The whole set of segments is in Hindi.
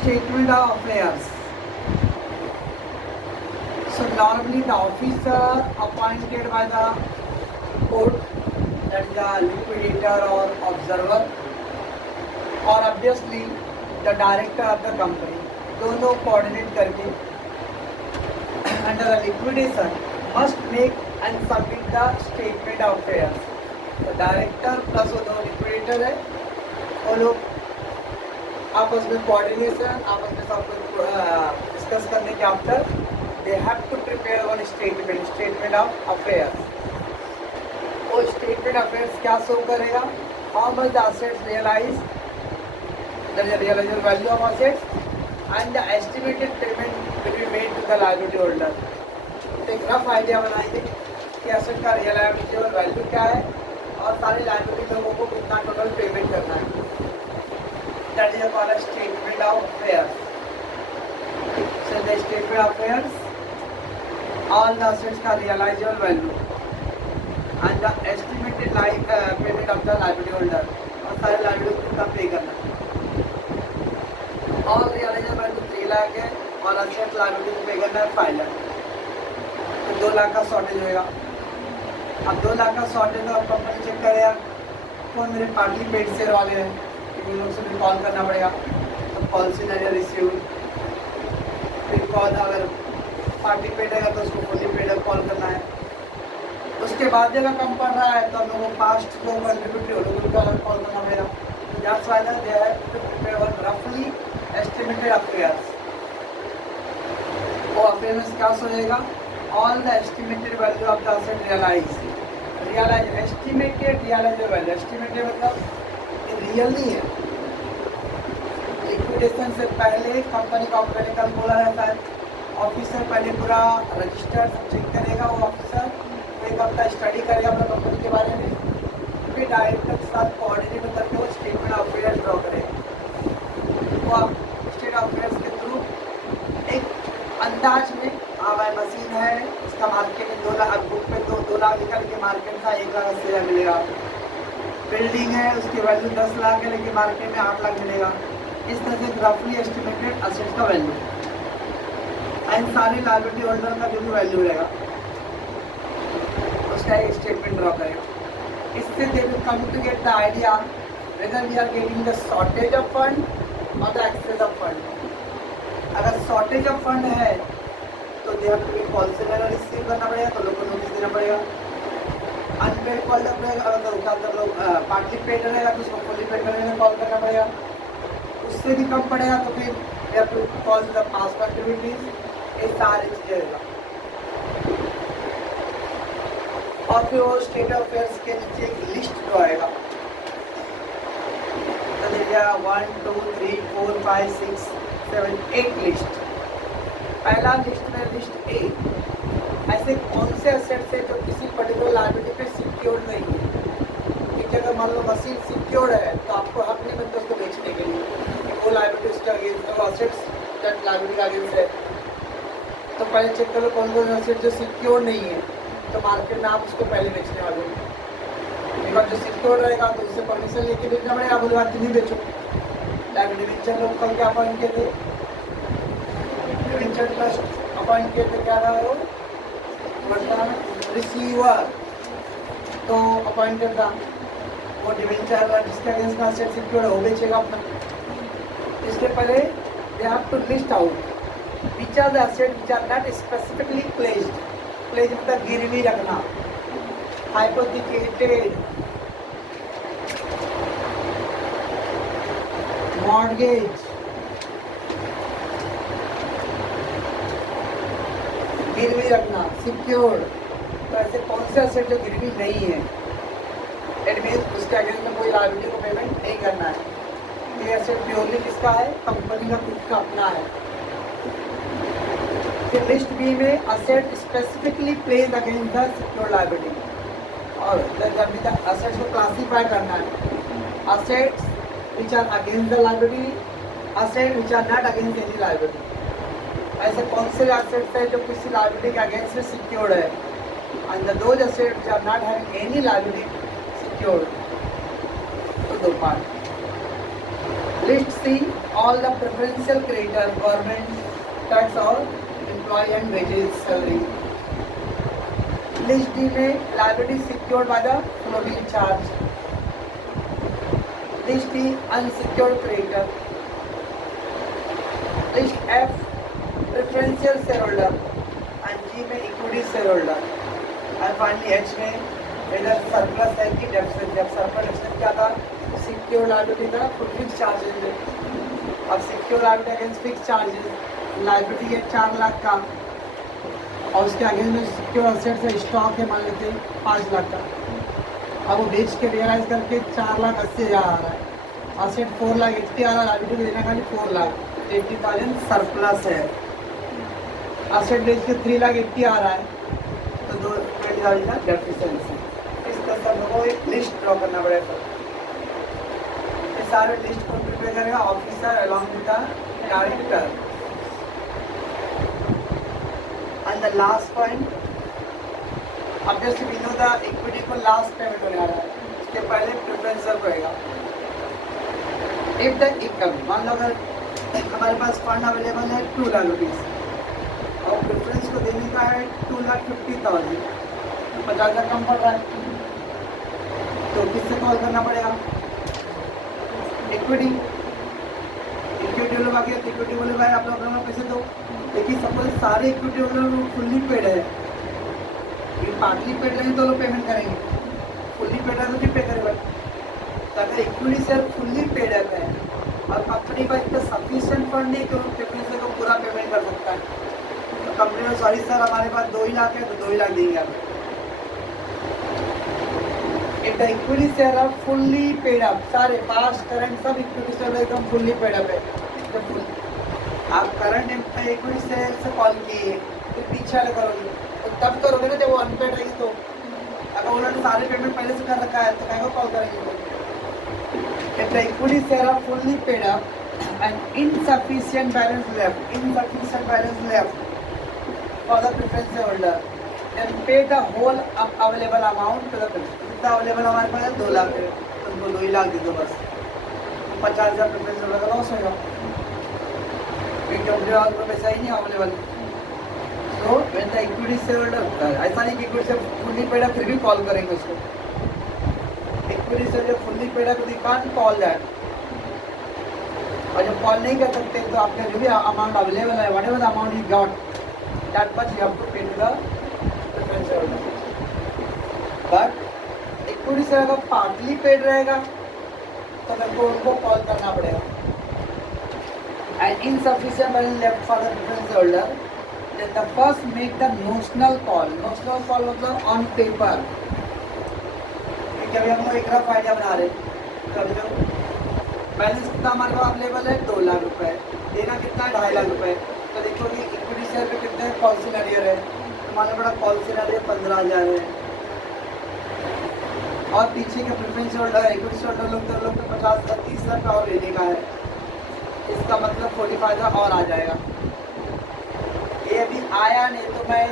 Statement of affairs. So normally the officer appointed by the court, that is the liquidator or observer, or obviously the director of the company, दोनों coordinate करके under the liquidation must make and submit the statement of affairs. तो डायरेक्टर प्लस वो दोनों लिक्विडेटर है, वो लोग आपस में कोऑर्डिनेशन, आपस में सब कुछ डिस्कस करने के after they have to prepare one statement of affairs. वो स्टेटमेंट ऑफ अफेयर्स क्या शो करेगा? How much the assets realise, the realisable value of assets and the estimated payment will be made to the liability holder. एक रफ आइडिया बनाएंगे कि असेट का रियलाइजेबल वैल्यू क्या है और सारे लायबिलिटी लोगों को कितना टोटल पेमेंट करना है. That is called statement of affairs. So the statement of affairs, all the assets का realisable value and the estimated payment of the liability holder, और सारे लायबिलिटी को कितना पे करना है. ऑल रियलाइजेबल वैल्यू 3 लाख है और असेट लायबिलिटी को पे करना है 5 लाख. तो 2 लाख का शॉर्टेज होएगा. अब 2 लाख का शॉर्टेज तो अब कंपनी चेक करेगा कौन मेरे पार्टली पेड शेयर वाले हैं, क्योंकि उन लोग से भी कॉल करना पड़ेगा. तो कॉल से नजर रिसीव, फिर कॉल अगर पार्टी पेड है तो उसको फुली पेड कॉल करना है. उसके बाद जगह कम पड़ रहा है तो हम लोगों को पास्ट जो कंट्रीब्यूटरी हो लोगों को अलग कॉल करना पड़ेगा. तो that's why they have to prepare one रफली एस्टिमेटेड अफेयर्स. वो अफेयर्स क्या सोचेगा? All the estimated value of the asset realise estimated realisable value. Estimated मतलब रियल नहीं है. लिक्विडेशन से पहले कंपनी का ऑपरेटिंग कल बोला रहता है. ऑफिसर पहले पूरा रजिस्टर चेक करेगा. वो ऑफिसर एक हफ्ता स्टडी करेगा अपना कंपनी के बारे में, फिर डायरेक्टर के साथ कोऑर्डिनेट करके वो स्टेटमेंट ऑफ अफेयर्स ड्रॉ करेगा. वो आप स्टेट ऑफ अफेयर्स के थ्रू एक अंदाज में भाई मशीन है इसका मार्केट में 2 लाख, बुक पे 2 लाख निकल के मार्केट का 1 लाख 80 हज़ार मिलेगा. बिल्डिंग है उसकी वैल्यू 10 लाख है लेकिन मार्केट में 8 लाख मिलेगा. इस तरह से रफली एस्टिमेटेड असेट्स का वैल्यू एंड सारे लायबिलिटी होल्डर का जो भी वैल्यू रहेगा उसका एक स्टेटमेंट ड्रॉ करेगा. इससे they will come to get the idea whether we are getting the shortage of fund और द एक्सेस ऑफ फंड. अगर शॉर्टेज ऑफ फंड है तो they have to be call से रिसीव करना पड़ेगा, तो लोग को नोटिस देना पड़ेगा. अनपेड कॉल जब रहेगा, अगर लोग पार्टली पेड रहेगा तो उसको फुली पेड करने में कॉल करना पड़ेगा. उससे भी कम पड़ेगा तो फिर they have to call the past activities. ये सारी चीज़ें रहेगा. और फिर वो स्टेट ऑफ अफेयर्स के नीचे एक लिस्ट जो आएगा, तो देखिए 1 2 3 4 5 6 7 8 लिस्ट. पहला लिस्ट में लिस्ट ए, ऐसे कौन से असेट्स है जो किसी पर्टिकुलर लायबिलिटी पे सिक्योर्ड नहीं है. क्योंकि अगर मान लो मशीन सिक्योर्ड है तो आपको हक नहीं मिलता उसको बेचने के लिए, वो लायबिलिटीज का अगेंस्ट, वो असेट्स दैट लायबिलिटी का अगेंस्ट है. तो पहले चेक कर लो कौन कौन असेट जो सिक्योर नहीं है, तो मार्केट में आप उसको पहले बेचने वाले हो. बिकॉज जो सिक्योर रहेगा तो उससे परमिशन लेके बेचना पड़ेगा. बोले बात नहीं बेचो. लायबिलिटी वेंचर लोग कल क्या अपॉइंट किए थे, वेंचर ट्रस्ट अपॉइंट किए थे. क्या रहा है वो मतलब रिसीवर, तो अपॉइंटेड था वो डिवेंचर जिसके अगेंस्ट का असेट सिक्योर है वो बेचेगा अपना. इसके पहले they have to list out which are the assets which are not specifically placed. Placed मतलब गिरवी रखना, hypothecated, mortgage, गिरवी रखना, सिक्योर्ड. तो ऐसे कौन से असेट जो गिरवी नहीं है, इट मीन्स उसके अगेंस्ट में कोई लायबिलिटी को पेमेंट नहीं करना है. ये असेट प्योरली किसका है? कंपनी का खुद का अपना है. फिर लिस्ट बी में asset specifically place against the secured liability. और जब भी असेट्स को क्लासीफाई करना है, assets which are against the liability, asset which are not against any liability. ऐसे कौन से असेट्स है जो किसी लायबिलिटी के अगेंस्ट में सिक्योर्ड है, and those assets which are not having any liability secured. तो 2 part. List C all the preferential creditor government tax और employ and wages salary. List D में liability secured by the floating charge. List E unsecured creditor. List F preferential share holder and G में equity share holder and finally H में वेदर सरप्लस है कि डेफिसिट। जब सरप्लस डेफिसिट क्या था, सिक्योर लायबिलिटी था, फुल फिक्स चार्जेज है। अब secure liability against fix charges, liability है 4 लाख का और उसके अगेंस्ट में सिक्योर असेट्स है, स्टॉक है मान लेते 5 लाख का। अब वो बेच के रियलाइज करके 4,80,000 आ रहा है, असेट 4,80,000 आ रहा है, लायबिलिटी देना खाली 4 लाख, 80,000 सरप्लस है। असेट बेच के 3,80,000 आ रहा है तो 20,000 का डेफिशिएंसी। इस तरह से लोगों को एक लिस्ट ड्रॉ करना पड़ेगा। ये सारे लिस्ट को प्रिपेयर करेगा officer along with the director. And the last point, obviously we know the equity को लास्ट पेमेंट होने वाला है, इसके पहले प्रेफरेंशियल रहेगा। इफ द इनकम, मान लो अगर हमारे पास फंड अवेलेबल है 2 लाख रुपीज़ और प्रेफरेंस को देने का है 2,50,000, 50,000 कम पड़ रहा है तो किससे कॉल करना पड़ेगा? इक्विटी। इक्विटी लोग आके इक्विटी बोले भाई आप लोग अपना पैसे दो, लेकिन सपोज सारे इक्विटी लोग फुल्ली पेड है, ये पार्टली पेड रहेंगे तो लोग पेमेंट करेंगे, फुल्ली पेड है तो नहीं पे करेगा। तो अगर इक्विटी शेयर फुल्ली पेड है और कंपनी का इतना सफिशिएंट फंड नहीं तो प्रेफरेंस को पूरा पेमेंट कर सकता है, तो कंपनी में सॉरी सर हमारे पास 2 ही लाख है तो 2 ही लाख देंगे आप। If the equity share are fully paid up, सारे पास्ट करंट सब इक्विटी शेयर एकदम फुल्ली पेड अप है, तो फुल आप करंट इक्विटी शेयर से कॉल किए तो पीछे वाले करोगे तो तब करोगे ना जब वो अनपेड रहेगी। तो अगर उन्होंने सारे पेमेंट पहले से कर रखा है तो कहीं को कॉल करेंगे। If the equity share are fully paid up and insufficient balance left for the preference holder, then pay the whole available amount to the preference। जितना अवेलेबल हमारे पास है 2 लाख है, तुमको 2 ही लाख दे दो बस, 50,000 प्रेफरेंस होल्डर का लॉस होगा क्योंकि और पैसा ही नहीं अवेलेबल। तो when the equity share holder, ऐसा नहीं कि इक्विटी शेयर फुल्ली पेड है फिर भी कॉल करेंगे उसको। इक्विटी शेयर जब फुल्ली पेड है तो वी कांट कॉल दैट, और जब कॉल नहीं कर सकते तो आपका जो भी अमाउंट अवेलेबल है whatever the amount you got that much you have to pay to the preference holder. But equity share अगर पार्टली पेड रहेगा तो मेरे को उनको कॉल करना पड़ेगा। And insufficient balance left for the preference holder, then the first make the notional call. Notional call मतलब ऑन पेपर, क्योंकि अभी हम लोग एक रफ आइडिया बना रहे हैं। तो बैलेंस कितना हमारे पास अवेलेबल है 2 लाख रुपए, देना कितना है 2.5 लाख रुपए। तो देखो कि इक्विटी शेयर पे कितने कॉल सिनेरियो है, हमारे बड़ा कॉल सिनेरियो 15,000 है और पीछे के प्रेफरेंस होल्डर है इक्विटी होल्डर लोग तो लोग 50,000 30 लाख का और लेने का है, इसका मतलब 45,000 और आ जाएगा। ये अभी आया नहीं तो मैं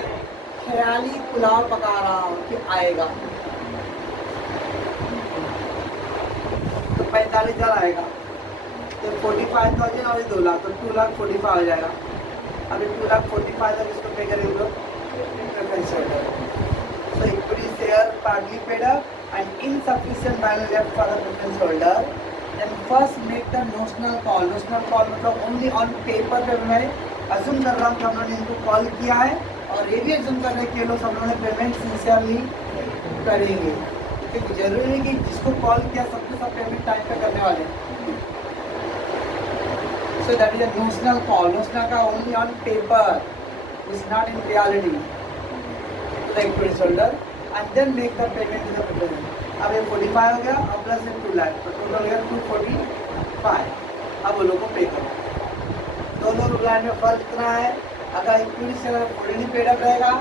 ख्याली पुलाव पका रहा हूँ कि आएगा, तो 45,000 आएगा, तो 45,000 और 2 लाख तो 2,45,000 हो जाएगा। अभी 2,45,000 इसको पे करेंगे लोग preference holder. So equity share partly paid up and insufficient balance left for the preference holder, then first make the notional call. Notional call मतलब ओनली ऑन पेपर पे मैं अज्यूम कर रहा हूँ कि हम लोगों ने इनको कॉल किया है और ये भी अज्यूम कर रहे हैं कि लोग हम लोगों ने पेमेंट सिंसियरली करेंगे, क्योंकि जरूरी है कि जिसको कॉल किया सबके सब पेमेंट टाइम पे करने वाले हैं। So that is a notional call. Notional का only on paper, is not in reality to the equity holder, and then make the payment to the preference। अब ये 45 हो गया और प्लस 2 लाख तो टोटल हो गया 245। अब वो लोग को पे करो। दोनों प्लान में फर्क इतना है, अगर equity share fully paid up रहेगा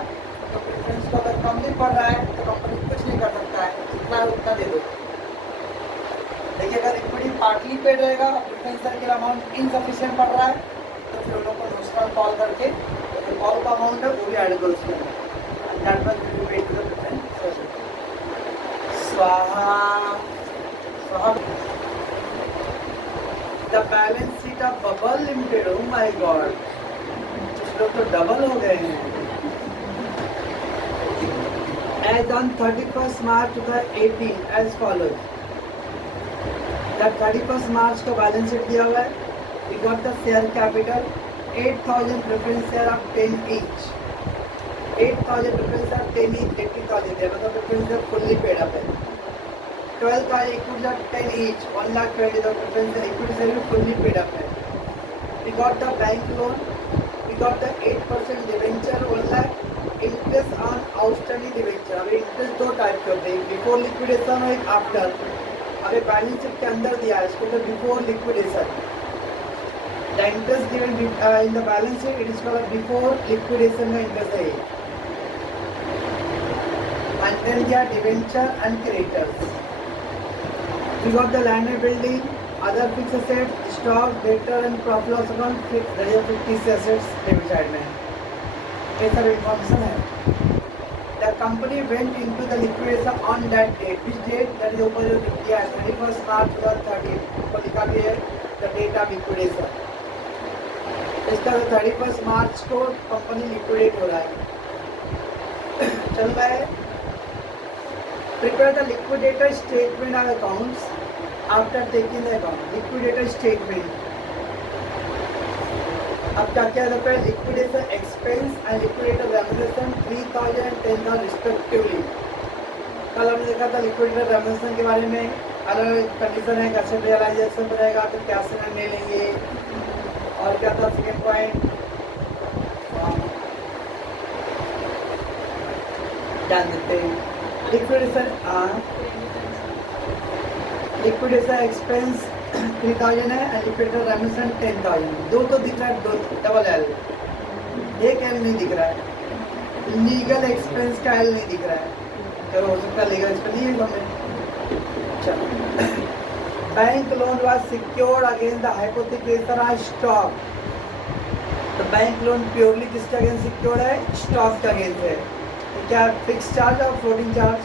तो प्रेफरेंस को अगर कम नहीं पड़ रहा है तो कंपनी कुछ नहीं कर सकता है, जितना है उतना दे दो। देखिए अगर इक्विटी पार्टली पेड रहेगा, प्रेफरेंस सर्किल अमाउंट इनसफिशिएंट पड़ रहा है तो फिर उन लोगों को नोशनल कॉल करके जो कॉल का अमाउंट है वो भी ऐड करो उसके अंदर, that much will be paid to the preference. स्वाहा स्वाहा। The balance sheet of Bubble Limited, oh my God, कुछ लोग तो डबल हो गए हैं। As on 31st March 2018 as follows. The 31st March का बैलेंस शीट दिया हुआ है। We got the share capital 8,000 preference share of 10 each. 8,000 preference share 10 each 80,000 है, मतलब preference share fully paid up है। 12,000 equity share 10 each 1,20,000 preference share equity share भी fully paid up है। We got the bank loan. We got the 8% debenture 1 lakh। Interest on outstanding debenture. अभी इंटरेस्ट दो टाइप के होते हैं, बिफोर लिक्विडेशन और एक आफ्टर। अभी बैलेंस शीट के अंदर दिया है इसको तो before liquidation. The interest given in the balance sheet it is called before liquidation का इंटरेस्ट है। एंड देन दिया debenture and creditors. We got the land and building, other fix assets, stock, debtor and profit loss account, fix 30 assets debit side में ये सब इन्फॉर्मेशन है। The company went into the liquidation on that date, which date, that is ऊपर जो दिया है 31st March 2013, ऊपर लिखा भी है द डेट ऑफ लिक्विडेशन। इसका 31st March को कंपनी लिक्विडेट हो रहा है। चल रहा है। Prepare the liquidator statement of accounts after taking the account. Liquidator statement अब क्या क्या होता है, liquidation expense and liquidator remuneration 3,000 and 10,000 respectively. कल हमने देखा था लिक्विडेटर रेम्यूनरेशन के बारे में, अलग अलग कंडीशन है, कैसे रियलाइजेशन रहेगा तो क्या से ले लेंगे, और क्या था सेकेंड पॉइंट, ध्यान देते हैं लिक्विडेशन एक्सपेंस 3,000 है एंड लिक्विडेटर रेम्यूनरेशन 10,000। दो तो दिख रहा है, दो डबल एल, एक एल नहीं दिख रहा है। लीगल एक्सपेंस का एल नहीं दिख रहा है, चलो हो सकता है लीगल एक्सपेंस नहीं है हमें। चलो, bank loan was secured against the hypothecation of stock. तो बैंक लोन प्योरली किसके अगेंस्ट सिक्योर्ड है, स्टॉक के अगेंस्ट है। तो क्या फिक्स चार्ज और floating charge,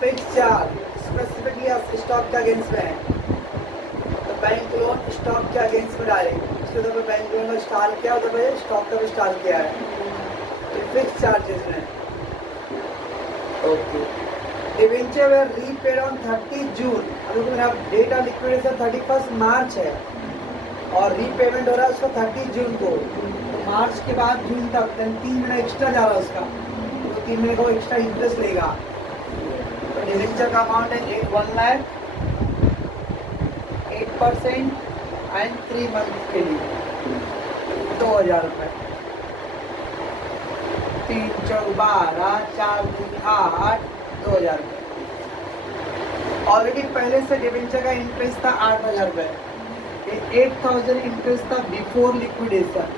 fix charge specifically stock के अगेंस्ट में है। तो बैंक लोन स्टॉक के अगेंस्ट में डाले, इसके ऊपर बैंक लोन का स्टार किया, उधर स्टॉक का भी स्टार किया है, तो फिक्स चार्जेस में। Okay, debenture way repaid on 30 जून। अभी मेरा डेट ऑफ लिक्विडेशन 31st मार्च है और रीपेमेंट हो रहा है उसका 30 जून को। तो मार्च के बाद जून तक 3 महीना एक्स्ट्रा जा रहा है उसका, तो 3 महीने को एक्स्ट्रा इंटरेस्ट लेगा। डिबेंचर का अमाउंट है 1 लाख 8% एंड 3 मंथ के लिए 2,000 रुपये। 3 4 12 4 2 8 2,000 रुपये। ऑलरेडी पहले से डिबेंचर का इंटरेस्ट था 8,000 रुपये। ये 8,000 इंटरेस्ट था बिफोर लिक्विडेशन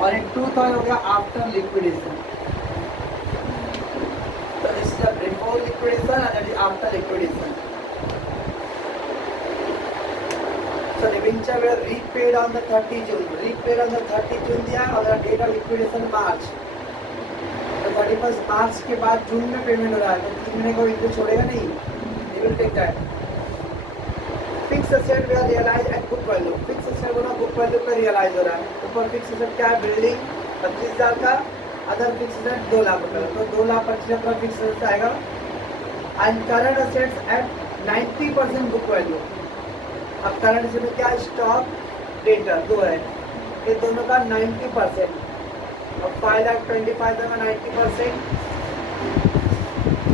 और ये 2,000 हो गया after liquidation. So this is the before liquidation and that is after liquidation. So debenture were repaid on the 30 June. Repaid on the 30 June दिया और date of liquidation March. तो 31st March के बाद जून में पेमेंट हो रहा है, तो 3 महीने को इंटरेस्ट छोड़ेगा नहीं, it will take time. Fixed asset were realized at book value. Fixed asset को ना book value पे realize हो रहा है। ऊपर fixed asset क्या है, बिल्डिंग 25,000 का, अदर फिक्स एसेट 2 लाख रुपये, तो 2,25,000 का फिक्स एसेट आएगा। And current assets at 90% book value. अब करंट एसेट में क्या, स्टॉक डेटर दो है, ये दोनों का 90%। अब 5,25,000 का 90%,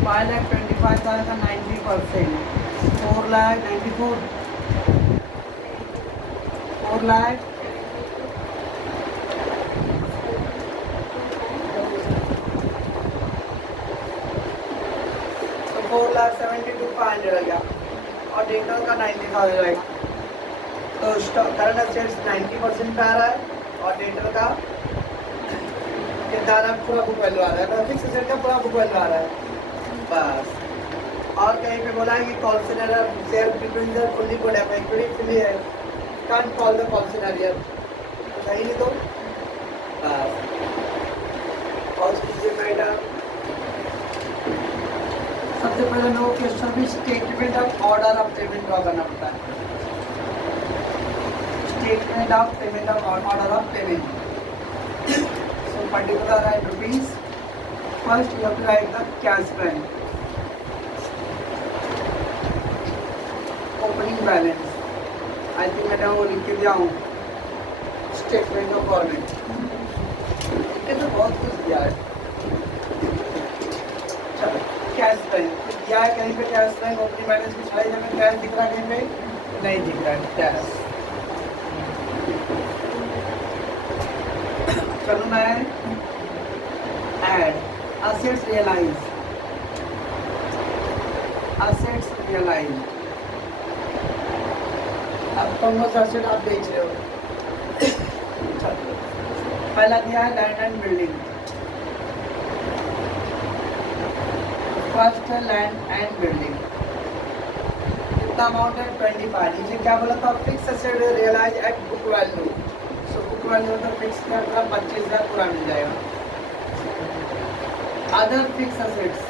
5,25,000 का 90%, 4,94,000 4 लाख 4,72,500 आ गया और डेटर का 90,000 आएगा। तो स्टॉक करंट एसेट्स 90% पे आ रहा है और डेटर का कितना पूरा बुक वैल्यू आ रहा है, तो फिक्स एसेट का पूरा बुक वैल्यू आ रहा है बस। और कहीं पे बोला है कि call scenario share preference fully called है, इक्विटी फुल्ली है, can't call the call scenario, सही नहीं तो बस। और कीजिए मैडम सबसे पहले नो क्वेश्चन भी statement of order of payment draw करना पड़ता है। Statement of payment of order of payment, so particular है rupees. First you have to write the cash bank, opening balance, I think मैंने वो लिख के दिया हूँ स्टेटमेंट ऑफ फॉर्मेट, ये तो बहुत कुछ दिया है। चलो कैश बैंक दिया है कहीं पे, कैश बैंक ओपनिंग बैलेंस की सारी जगह कैश दिख रहा है, कहीं पे नहीं दिख रहा है कैश। चलो मैं add assets realise, assets realise, अब कौन सा असेट आप बेच रहे हो। चलो पहला दिया है land and building, first land and building, कितना अमाउंट है 25। नीचे क्या बोला था, fix asset realise at book value, so book value तो फिक्स का 25,000 पूरा मिल जाएगा। Other fix assets,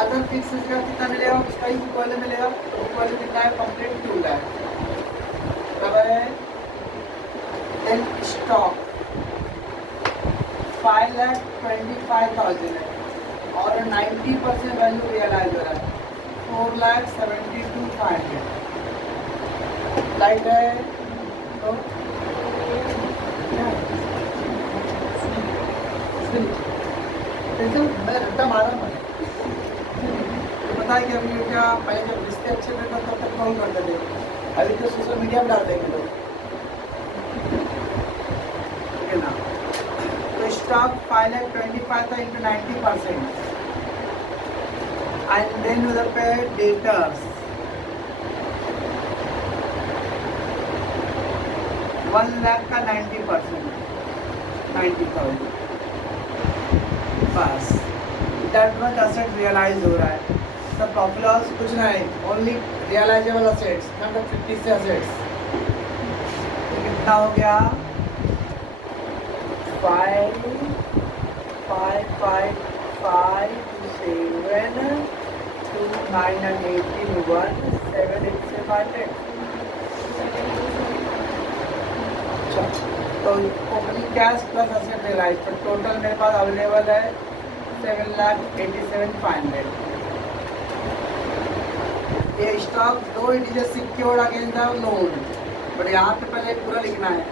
other fix asset का कितना मिलेगा, उसका ही बुक वैल्यू मिलेगा, तो बुक वैल्यू कितना है कंप्लीट 2 लाख बराबर है। देन स्टॉक 5,25,000 है और 90% वैल्यू रियलाइज हो रहा है 4,72,500 लाइट है। तो मैं रट्टा मारा पता है कि अभी क्या पहले जब रिश्ते अच्छे थे तब तक कॉल करते थे, अभी तो सोशल मीडिया में डाल देंगे लोग, ठीक है ना। तो स्टॉक 5,25,000 था इंटू 90% एंड देन उधर पे डेटर्स 1 लाख का 90%, 90,000 बस। दैट मच असेट रियलाइज हो रहा है, सब प्रॉफिट लॉस कुछ नहीं, ओनली रियलाइजेबल असेट्स, नंबर 50 से असेट्स। तो कितना हो गया 5, 5, 5, 5, 7, 2, 9 and 18, 1, 7, 8 से 5। तो opening cash plus asset realise, तो टोटल मेरे पास अवेलेबल है 7,87,500। ये स्टॉक दो it is secured against the loan, but यहाँ पे पहले पूरा लिखना है,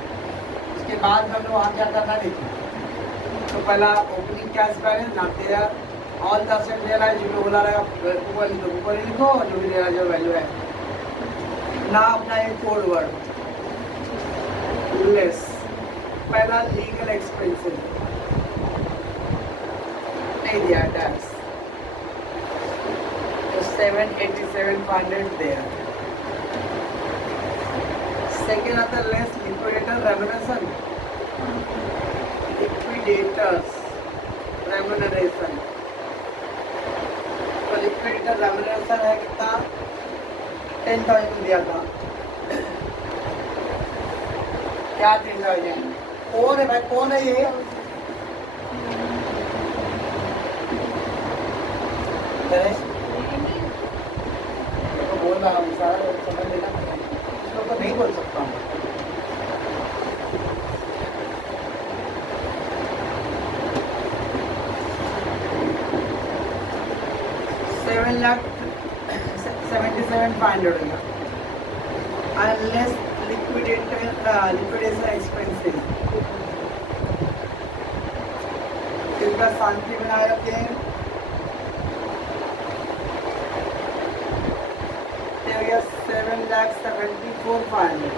उसके बाद हम लोग वहाँ क्या करना लिखना। तो पहला ओपनिंग कैश बैलेंस नाम दिया, ऑल द असेट रियलाइज जो भी बोला रहेगा ऊपर ही लिखो, जो भी रियलाइज वैल्यू है ना अपना ये कोड वर्ड लेस। पहला लीगल एक्सपेंसेस नहीं दिया टैक्स, तो 7,87,500 there. Second आता less liquidator remuneration, liquidators remuneration, तो लिक्विडेटर रेम्युनरेशन है कितना 10,000 दिया था, क्या 10,000 कौन है भाई, कौन है ये, तो बोल रहा हूँ सारा समझ लेना, इसको तो नहीं बोल सकता हूँ। $7,77,500 unless liquidation expenses, कृपया शांति बनाए रखें। 7,74,500.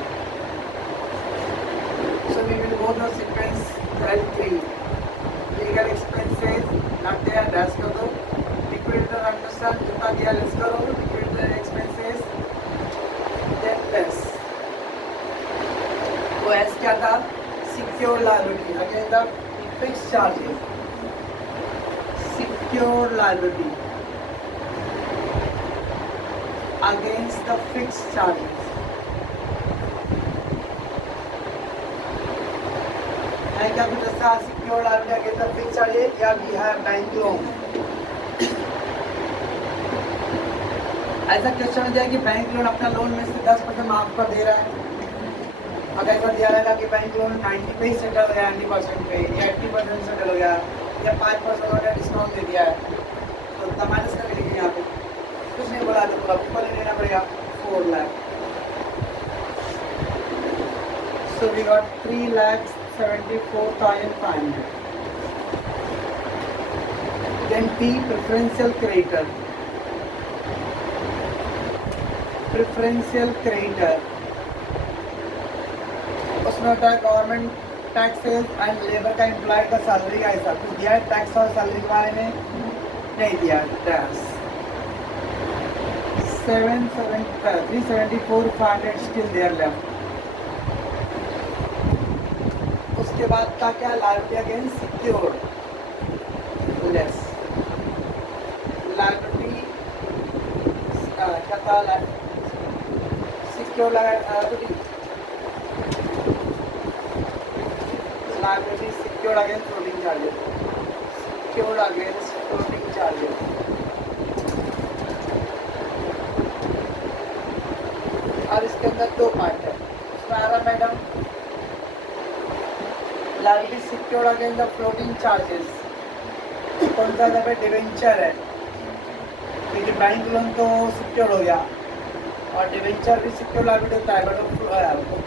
So we will go the sequence L3. Legal expenses not there, dash कर दो। Liquidator understand जितना दिया less करो, liquidator expenses then less। वो S क्या था? Secure liability against the fixed charges। Secure liability against the fixed charges है क्या कुछ ऐसा सिक्योर्ड आरबीआई के तरफ फिक्स चार्जेस या वी हैव बैंक लोन। ऐसा क्वेश्चन हो जाए कि बैंक लोन अपना लोन में से 10% माफ कर दे रहा है। अगर ऐसा दिया रहेगा कि बैंक लोन 90 पे ही सेटल हो गया, 90% पे या 80% सेटल हो गया या 5% वाला डिस्काउंट दे दिया है, तो उतना माइनस करके लिखिए यहाँ पे, कुछ नहीं बोला तो पूरा ऊपर ही लेना पड़ेगा 4 lakh. So we got 3,74,500. Then P, preferential creditor. Preferential creditor. उसमें होता है गवर्नमेंट टैक्सेस एंड लेबर का एम्प्लॉय का सैलरी का हिसाब कुछ दिया है, टैक्स और सैलरी के बारे में नहीं दिया। Tax 374,500 still there left. उसके बाद था क्या, liability against secured less, liability क्या था, secured liability secured against floating charges, secured against floating charges. अब इसके अंदर 2 पार्ट है, उसमें आ रहा madam liability secured against the floating charges. कौन सा जगह पे डिवेंचर है, क्योंकि बैंक लोन तो सिक्योर हो गया और डिवेंचर भी सिक्योर लायबिलिटी होता है, बट वो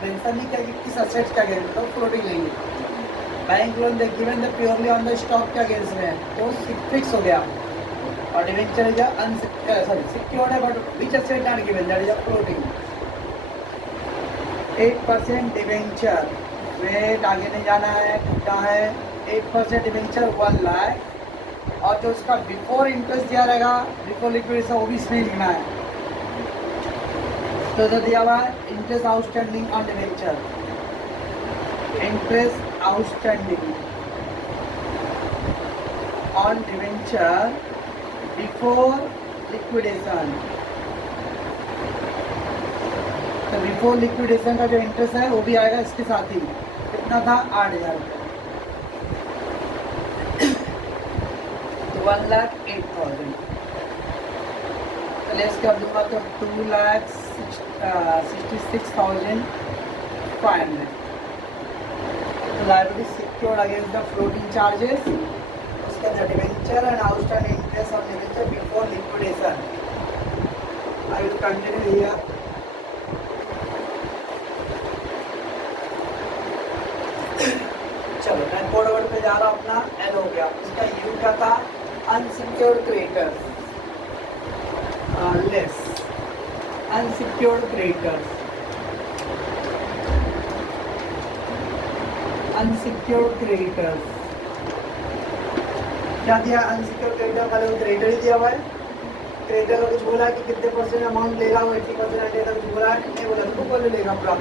मेंशन नहीं किया कि किस असेट्स के अगेंस्ट, तो फ्लोटिंग लेंगे। Bank loan the given the purely on the stock के अगेंस्ट में है तो फिक्स हो गया, और डिवेंचर इज सिक्योर्ड है but which asset not given, that is a floating. 8% debenture, wait आगे नहीं जाना है, कितना है 8% डिवेंचर 1 लाख, और जो उसका बिफोर इंटरेस्ट दिया रहेगा, बिफोर लिक्विडेशन, वो भी इसमें लिखना है। तो जो दिया हुआ है interest outstanding on debenture, interest outstanding on debenture before liquidation. तो बिफोर लिक्विडेशन का जो इंटरेस्ट है वो भी आएगा इसके साथ ही। कितना था, 8,000 रुपये, तो 1,08,000। लेस कर दूंगा तो 2,66,500। Liability secured against the floating charges, उसके अंदर debenture and outstanding interest on debenture before liquidation. I will continue here. चलो मैं कोड वर्ड पे जा रहा हूँ, अपना एल हो गया, इसका यू क्या था, unsecured creditor less, unsecured creditor, unsecured creditors. क्या दिया, अनसिक्योर्ड क्रेडिटर वाले को क्रेडिटर ही दिया हुआ है। क्रेडिटर का कुछ बोला है कि कितने परसेंट अमाउंट ले रहा हूँ, 80% 90% कुछ बोला है, नहीं बोला तो बोले लेगा पूरा।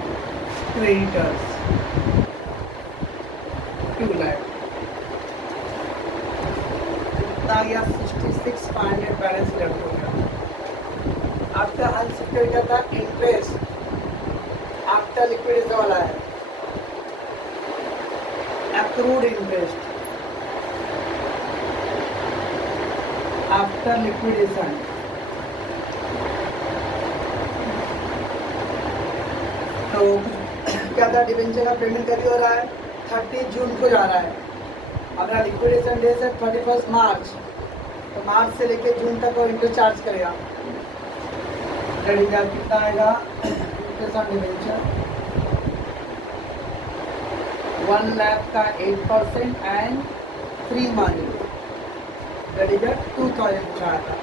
क्रेडिटर्स 2 लाख, कितना आ गया 66,500 बैलेंस लेफ्ट हो गया। आपका अनसिक्योर्ड का था इंटरेस्ट आफ्टर लिक्विडेशन वाला है, accrued interest after liquidation। तो क्या था, डिवेंचर का पेमेंट कभी हो रहा है, 30 जून को जा रहा है, अपना लिक्विडेशन डेट है 31 मार्च, तो मार्च से लेके जून तक वो इंटरेस्ट चार्ज करेगा। कितना आएगा इंटरेस्ट ऑन डिवेंचर, 1 लाख का 8% एंड 3 मंथ, दैट इज 2,000 पूछा था।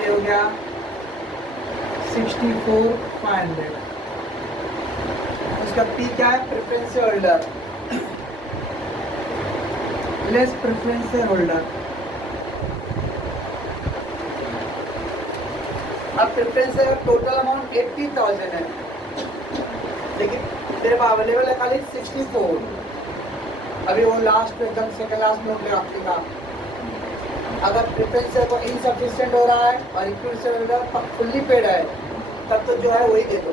ये हो गया 64,500। उसका पी क्या है, preference holder less preference holder. अब प्रेफरेंस टोटल अमाउंट 80,000 है, लेकिन तेरे पास अवेलेबल है खाली 64। अभी वो लास्ट एकदम सेकंड लास्ट में हो गया आपकी का। अगर प्रेफरेंस है तो इनसफिशिएंट हो रहा है और इक्विटी फुल्ली पेड है, तब तो जो है वही दे दो।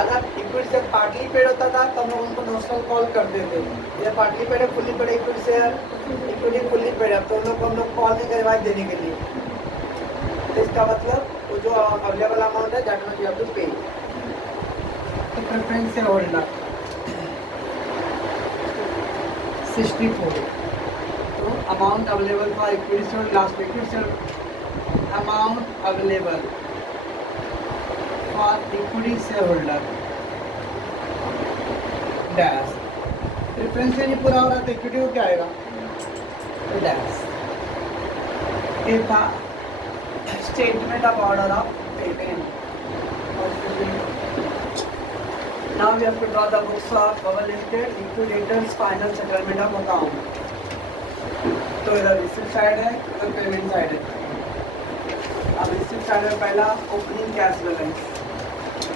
अगर इक्विटी शेयर पार्टली पेड होता था तो हम लोग उनको नोशनल कॉल करते थे, ये पार्टली पेड है, fully paid equity share, equity fully paid है, तो उन लोग को हम लोग कॉल नहीं करवाए देने के लिए। तो इसका मतलब वो जो अवेलेबल अमाउंट है that much you have to pay. Preference share holder 64, तो amount available for equity share, last equity share amount available for equity share holder dash, preference share नहीं पूरा हो रहा तो इक्विटी को क्या आएगा, तो डैश। ये था statement of order of payment. Now we have to draw the books of our limited liquidators final settlement of account। तो इधर रिसीव साइड है, इधर पेमेंट साइड है। अब रिसीव साइड में पहला ओपनिंग कैश बैलेंस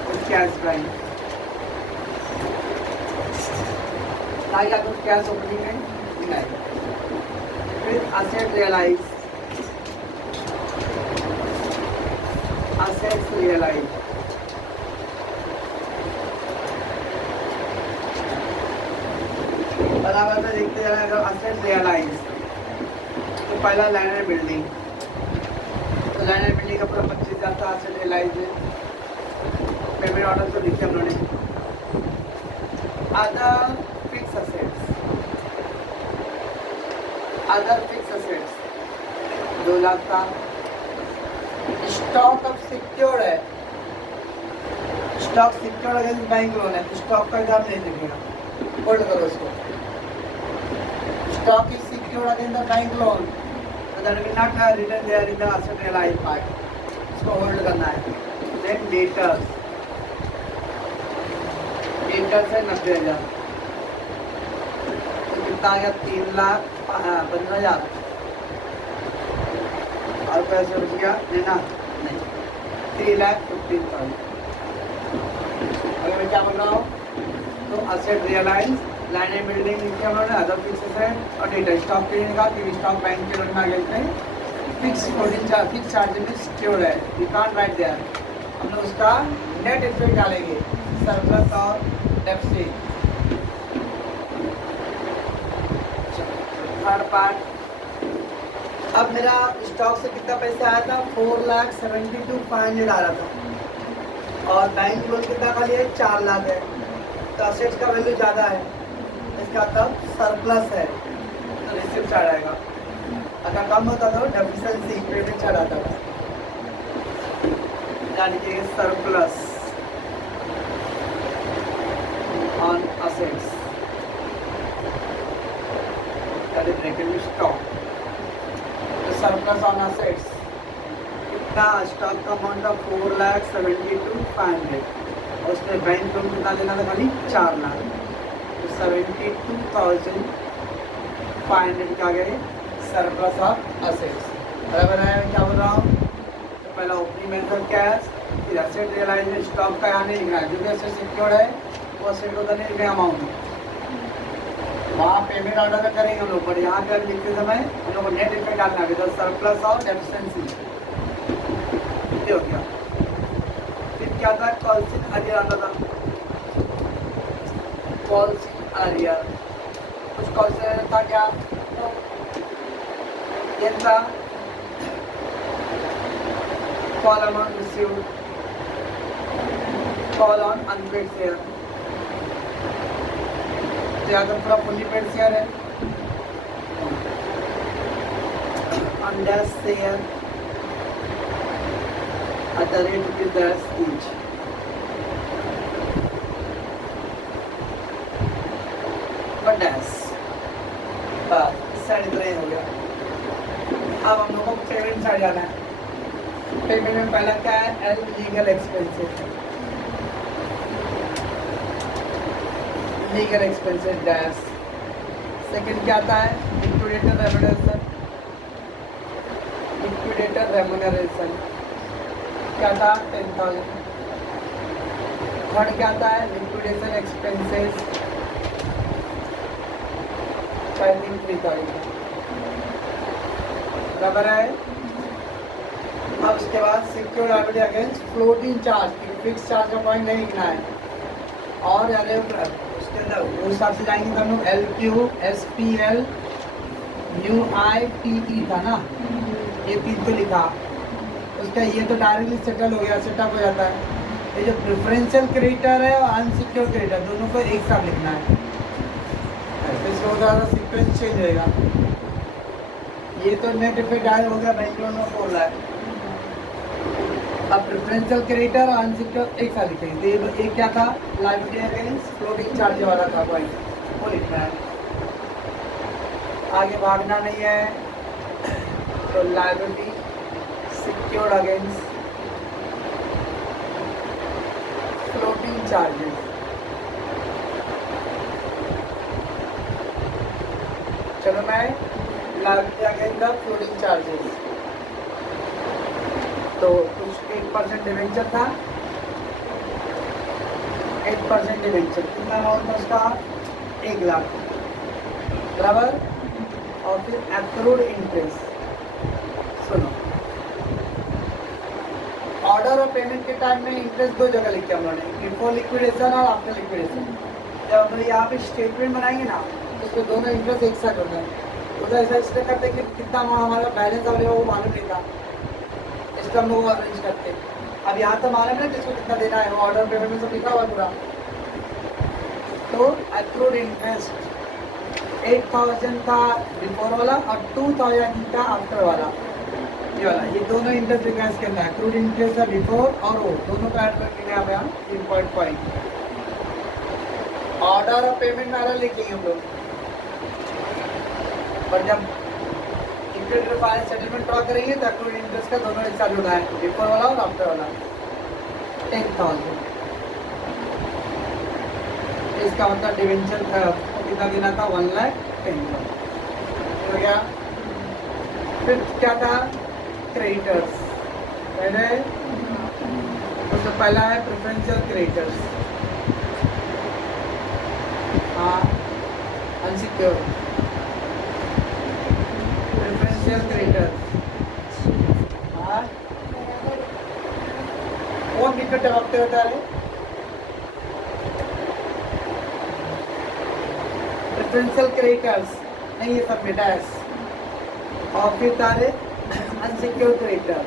और कैश बैंक, ना क्या कुछ कैश ओपनिंग है नहीं। फिर असेट रियलाइज, असेट्स रियलाइज, बराबर से देखते जाना। अगर असेट रियलाइज तो पहला लैंड एंड बिल्डिंग, तो लैंड एंड बिल्डिंग का पूरा 25,000 था, असेट रियलाइज है। पेमेंट ऑर्डर तो लिखे हम लोगों ने। Other fix assets, other fix assets 2 lakh था। स्टॉक अब सिक्योर्ड है, stock secured against bank loan है, स्टॉक का हिसाब नहीं लिखेगा, होल्ड करो इसको। Stock is secured against the bank loan, so that will not have written there in the asset realized part. इसको होल्ड करना है। Then debtors, debtors है 90,000, तो कितना आ गया 3,15,000 और पैसे बच गया लेना नहीं 3,15,000। अगर मैं क्या बोल रहा हूँ, तो asset realise, land and building लिखे हम लोगों ने, अदर फिक्स असेट और डेटा। स्टॉक के लिए निकाल कि स्टॉक बैंक के लोन में आगे फिक्स फिक्स चार्ज में सिक्योर्ड है, वी कांट राइट देयर। हम लोग उसका नेट इफेक्ट डालेंगे सरप्लस और डेफिसिट। थर्ड पार्ट, अब मेरा स्टॉक से कितना पैसा आया था, 4,72,500 आ रहा था, और बैंक लोन कितना खाली है 4 लाख है, तो असेट्स का वैल्यू ज़्यादा है, इसका तब सरप्लस है, तो रिसिप्ट चढ़ आएगा। अगर कम होता तो डेफिशिएंसी पेमेंट चढ़ आता था, यानी कि सरप्लस ऑन असेट्स स्टॉक। तो सरप्लस ऑन असेट्स कितना, स्टॉक का अमाउंट था 4,72,500, और उसमें बैंक लोन कितना देना था, खाली 4 लाख, 72,500 का गए सरप्लस ऑफ असेट्स। बराबर है, क्या बोल रहा हूँ, तो पहला ओपनिंग मेथड कैश, फिर असेट रियलाइज में स्टॉक का यहाँ नहीं लिखना है, जो भी असेट सिक्योर्ड है वो असेट को तो नहीं लिखना अमाउंट, वहाँ पेमेंट ऑर्डर में करेंगे हम लोग, पर यहाँ पे लिखते समय हम लोग को नेट इफेक्ट डालना है, तो सरप्लस और डेफिशिएंसी हो गया। फिर क्या था, कॉल्सिंग अरियर आता था, कॉल्सिंग अरियर, कुछ कॉल्सिंग था क्या, तो ये था call amount received, call on unpaid share, तो यहाँ तो पूरा फुल्ली पेड शेयर है, under share at the rate ₹10 each। Dash बस इस साइड इतना ही हो गया। अब हम लोग को पेमेंट साइड जाना है। पेमेंट में पहला क्या है, L legal expenses, legal expenses dash. Second क्या आता है, लिक्विडेटर रेम्यूनरेशन, लिक्विडेटर रेम्यूनरेशन क्या था 10,000। थर्ड क्या आता है, लिक्विडेशन एक्सपेंसेस 3,000 बराबर है। अब उसके बाद secured liability against floating charge, fix charge का पॉइंट नहीं लिखना है, और अरे उसके अंदर उस हिसाब से जाएंगे तो हम लोग LQSPL UIPE था ना, ये 3 तो लिखा उसका, ये तो डायरेक्टली सेटल हो गया, सेटअप हो जाता है। ये जो प्रेफरेंशियल क्रेडिटर है और अनसिक्योर्ड क्रेडिटर दोनों को एक साथ लिखना है, इसको ज़्यादा सीक्वेंस चेंज होएगा। ये तो नेट इफेक्ट आया हो गया, बैंक लोन में बोल रहा है। अब प्रेफरेंशियल क्रेडिटर और अनसिक्योर्ड एक साथ लिखेंगे। तो ये क्या था, लायबिलिटी अगेंस्ट फ्लोटिंग चार्ज वाला था भाई, वो लिखना है, आगे भागना नहीं है। तो liability secured against floating charges, चलो मैं liability against the floating charges, तो कुछ 8% डिवेंचर था, 8% डिवेंचर कितना अमाउंट था उसका, 1 लाख बराबर। और फिर एक्रूड इंटरेस्ट, सुनो ऑर्डर और पेमेंट के टाइम में इंटरेस्ट 2 जगह लिखे हम लोगों ने, बिफोर लिक्विडेशन और आफ्टर लिक्विडेशन। जब हम लोग यहाँ पे स्टेटमेंट बनाएंगे ना तो उसमें दोनों इंटरेस्ट एक साथ होता है। उधर ऐसा इसलिए करते हैं कि कितना हमारा बैलेंस अवेलेबल वो मालूम नहीं था, इसलिए हम लोग अरेंज करते हैं। अब यहाँ तो मालूम है किसको कितना देना है, वो ऑर्डर पेमेंट में सब लिखा हुआ पूरा। तो एक्रूड इंटरेस्ट 8,000 था बिफोर वाला और 2,000 था आफ्टर वाला, ये वाला, ये दोनों इंटरेस्ट रिक्वेस्ट के अंदर एक्रूड इंटरेस्ट है बिफोर और वो दोनों का ऐड करके यहाँ पे हम 3.5 ऑर्डर और पेमेंट में अलग लिखेंगे हम लोग। पर जब इक्विटी फाइनेंस सेटलमेंट ड्रॉ करेंगे तो एक्रूड इंटरेस्ट का दोनों एक साथ होना है, बिफोर वाला और आफ्टर वाला 10,000। इसका मतलब डिवेंचर कितना देना था, 1,10,000 हो गया। फिर क्या था, क्रेडिटर्स, पहले तो पहला है प्रेफरेंशियल क्रेडिटर्स, हाँ अनसिक्योर्ड प्रेफरेंशियल क्रेडिटर्स, हाँ कौन दिक्कत टपकते होता है, प्रेफरेंशियल क्रेडिटर्स नहीं, ये सब बेटा है। और फिर तारे अनसिक्योर्ड क्रेडिटर,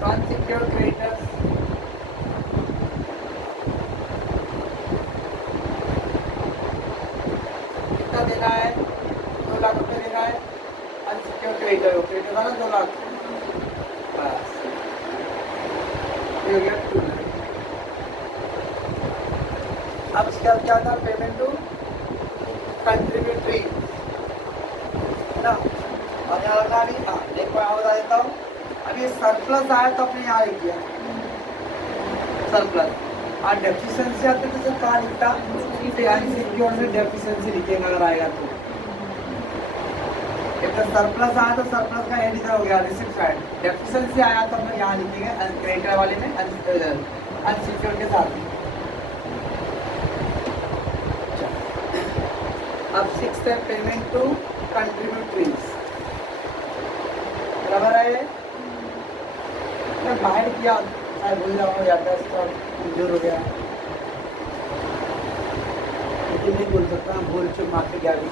तो अनसिक्योर्ड क्रेडिटर्स कितना देना है, 2 लाख रुपये देना है अनसिक्योर्ड क्रेडिटर को, क्रेडिटर था ना 2 लाख, बस ये हो गया 2 लाख। अब इसका क्या था, पेमेंट टू कंट्रीब्यूटरी है ना, और यहाँ लगा नहीं, हाँ एक बार बता देता हूँ। अभी सरप्लस आया तो अपने यहाँ लिख दिया सरप्लस, और डेफिशिएंसी आते तो सर कहाँ लिखता, अनसिक्योर्ड में डेफिशिएंसी लिखेगा अगर आएगा तो। एक तो सरप्लस आया तो सरप्लस का एंड इधर हो गया रिसिप्ट साइड, डेफिशिएंसी आया तो हम लोग यहाँ लिखेंगे क्रेडिटर वाले में अनसिक्योर्ड के साथ। अब 6 है पेमेंट टू कंट्रीब्यूटरीज, बराबर है। मैं बाहर किया भूल जाऊँ हो जाता है, इसका कमजोर हो गया, लेकिन नहीं बोल सकता, भूल चुक माफी गया भी।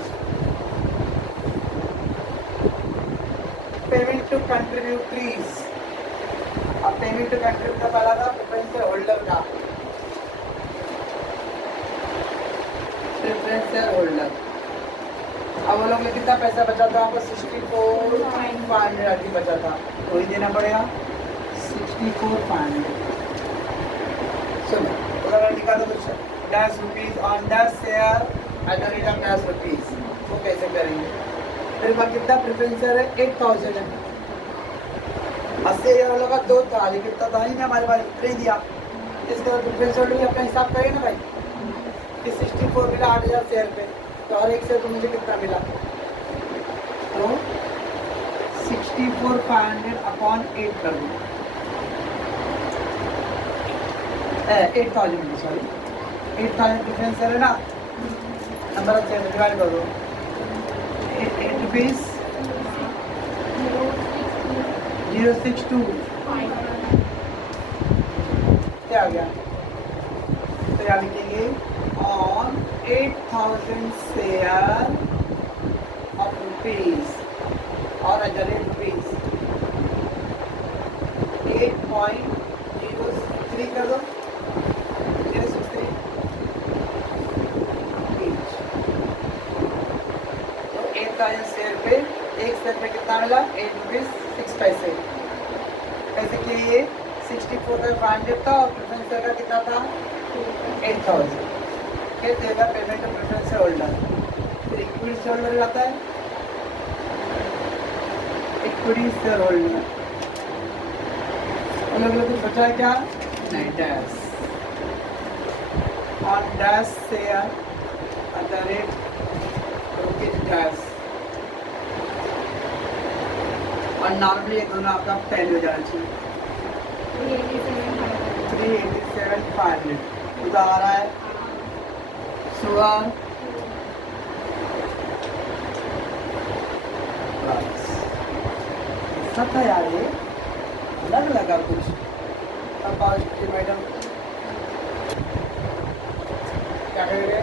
पेमेंट टू कंट्रीब्यूटरीज, अब पेमेंट टू कंट्रीब्यूटर का पहला था प्रेफरेंशियल होल्डर का, प्रेफरेंशियल होल्डर। अब वो लोग में कितना पैसा बचा था, आपको 64,500 बचा था, तो ही देना पड़ेगा 64,500। सुनो अगर लिखा तो कुछ ₹10 on that share at the rate of ₹10, वो कैसे करेंगे। मेरे पास कितना प्रेफरेंशियल है, 8,000 है, 80,000 वालों का 2 था, लेकिन तो था ही नहीं हमारे पास, इतना ही दिया। इसका प्रेफरेंशियल भी अपना हिसाब करें ना भाई, कि 64 मिला 8,000 शेयर पे, तो हर एक शेयर को मुझे कितना मिला, तो 64,500 अपॉन 8 कर दूँ, 8,000 सॉरी 8,000 प्रेफरेंशियल है ना, नंबर ऑफ शेयर डिवाइड कर दो, ₹8 062 क्या आ गया? तो यहाँ लिखेंगे ऑन 8000 शेयर ऑफ रुपीज और अगर रुपीज 8.063 कर दो, 063 each। तो 8000 शेयर पे एक शेयर पे कितना मिला? 8 रुपीज 6 पैसे। कैसे कि ये 64,500 था और प्रेफरेंस शेयर का कितना था? 8000। फिर देगा पेमेंट प्रेफरेंस शेयर होल्डर। फिर इक्विटी शेयर होल्डर आता है, इक्विटी शेयर होल्डर अलग अलग कुछ बचा है क्या? नहीं, डैश और dash share at the rate rupees dash. और नॉर्मली ये दोनों आपका टैली हो जाना चाहिए। 387,500 उधर आ रहा है सुअर सब था यार, ये अलग लगा कुछ। अब मैडम क्या करेंगे?